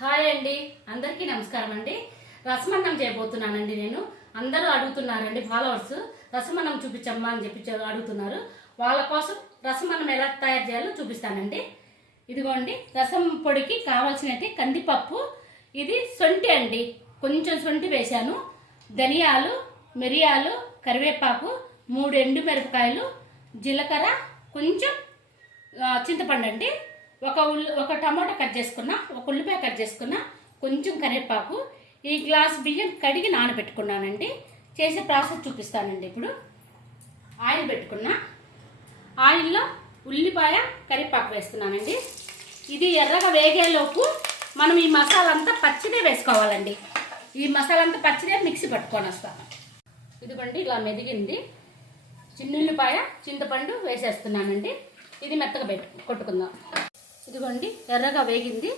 Hi అండి, అందరికీ నమస్కారం అండి. రసమన్నం చేయబోతున్నానండి. నేను అందరూ అడుగుతున్నారండి, ఫాలోవర్స్ రసమన్నం చూపించమ్మా అని చెప్పి అడుగుతున్నారు. వాళ్ళ కోసం రసమన్నం ఎలా తయారు చేయాలో చూపిస్తానండి. ఇదిగోండి, రసం పొడికి కావాల్సినవి కందిపప్పు, ఇది సొంటి అండి, కొంచెం సొంటి వేశాను, ధనియాలు, మిరియాలు, కరివేపాకు, 3 ఎండుమిరపకాయలు, జీలకర్ర, కొంచెం చింతపండు అండి, ఒక టమాటా కట్ చేసుకున్నా, ఒక ఉల్లిపాయ కట్ చేసుకున్నా, కొంచెం కరివేపాకు, ఈ గ్లాస్ బియ్యం కడిగి నానబెట్టుకున్నానండి. చేసే ప్రాసెస్ చూపిస్తానండి. ఇప్పుడు ఆయిల్ పెట్టుకున్నా, ఆయిల్లో ఉల్లిపాయ కరివేపాకు వేస్తున్నానండి. ఇది ఎర్రగా వేగేలోపు మనం ఈ మసాలా అంతా పచ్చిదే వేసుకోవాలండి. ఈ మసాలా అంతా పచ్చిదే మిక్సీ పట్టుకొని వస్తాను. ఇదిగోండి, ఇలా మెదిగింది. చిన్నుల్లిపాయ, చింతపండు వేసేస్తున్నానండి. ఇది మెత్తగా కొట్టుకుందాం. ఇదిగోండి, ఎర్రగా వేగింది.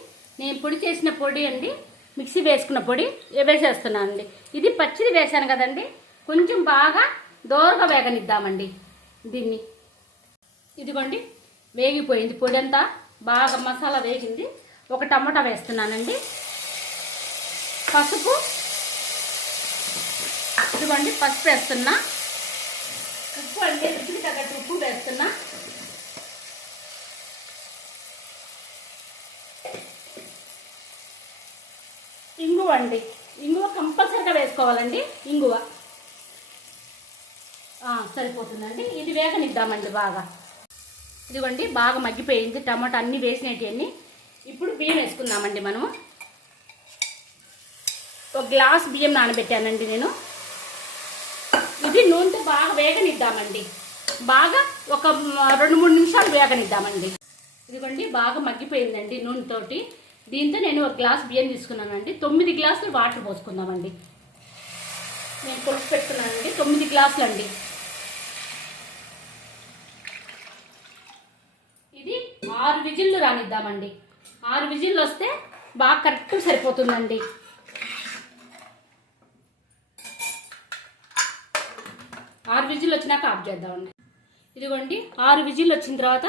నేను పొడి చేసిన పొడి అండి, మిక్సీ వేసుకున్న పొడి వేసేస్తున్నాను అండి. ఇది పచ్చిది వేసాను కదండి, కొంచెం బాగా దోరగా వేగనిద్దామండి దీన్ని. ఇదిగోండి, వేగిపోయింది పొడి అంతా, బాగా మసాలా వేగింది. ఒక టమాటా వేస్తున్నానండి. పసుపు, ఇదిగోండి పసుపు వేస్తున్నా. ఉప్పు అండి, రుచికి తగ్గట్టు ఉప్పు వేస్తున్నా. ఇంగువ అండి, ఇంగువ కంపల్సరీగా వేసుకోవాలండి. ఇంగువ సరిపోతుందండి. ఇది వేగనిద్దామండి బాగా. ఇదిగోండి, బాగా మగ్గిపోయింది టమాటా, అన్నీ వేసినవి. ఇప్పుడు బియ్యం వేసుకుందామండి. మనము ఒక గ్లాస్ బియ్యం నానబెట్టానండి నేను. ఇది నూనెతో బాగా వేగనిద్దామండి. బాగా ఒక 2-3 నిమిషాలు వేగనిద్దామండి. ఇదిగోండి, బాగా మగ్గిపోయిందండి నూనెతోటి. దీంతో నేను ఒక గ్లాస్ బియ్యం తీసుకున్నానండి. 9 గ్లాసులు వాటర్ పోసుకుందామండి. నేను కొలుపు పెట్టుకున్నానండి, 9 గ్లాసులు అండి. ఇది 6 విజిల్లు రానిద్దామండి. 6 విజిల్లు వస్తే బాగా కరెక్ట్ సరిపోతుందండి. 6 విజిల్లు వచ్చినాక ఆఫ్ చేద్దామండి. ఇదిగోండి, 6 విజిల్లు వచ్చిన తర్వాత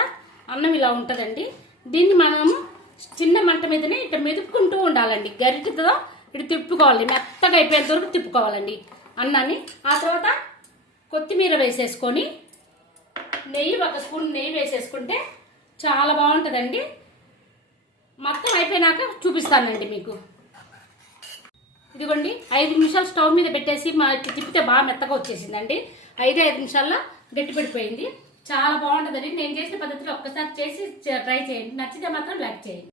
అన్నం ఇలా ఉంటుందండి. దీన్ని మనము చిన్న మంట మీదనే ఇట్లా మెదుపుకుంటూ ఉండాలండి. గరిటెతో ఇటు తిప్పుకోవాలి, మెత్తగా అయిపోయేంత వరకు తిప్పుకోవాలండి అన్నాన్ని. ఆ తర్వాత కొత్తిమీర వేసేసుకొని, నెయ్యి, 1 స్పూన్ నెయ్యి వేసేసుకుంటే చాలా బాగుంటుందండి. మొత్తం అయిపోయినాక చూపిస్తానండి మీకు. ఇదిగోండి, 5 నిమిషాలు స్టవ్ మీద పెట్టేసి ఇట్లా తిప్పితే బాగా మెత్తగా వచ్చేసిందండి. 5 నిమిషాల్లో గట్టిపడిపోయింది. చాలా బాగుంటుందండి. నేను చేసిన పద్ధతిలో ఒక్కసారి చేసి ట్రై చేయండి. నచ్చితే మాత్రం లైక్ చేయండి.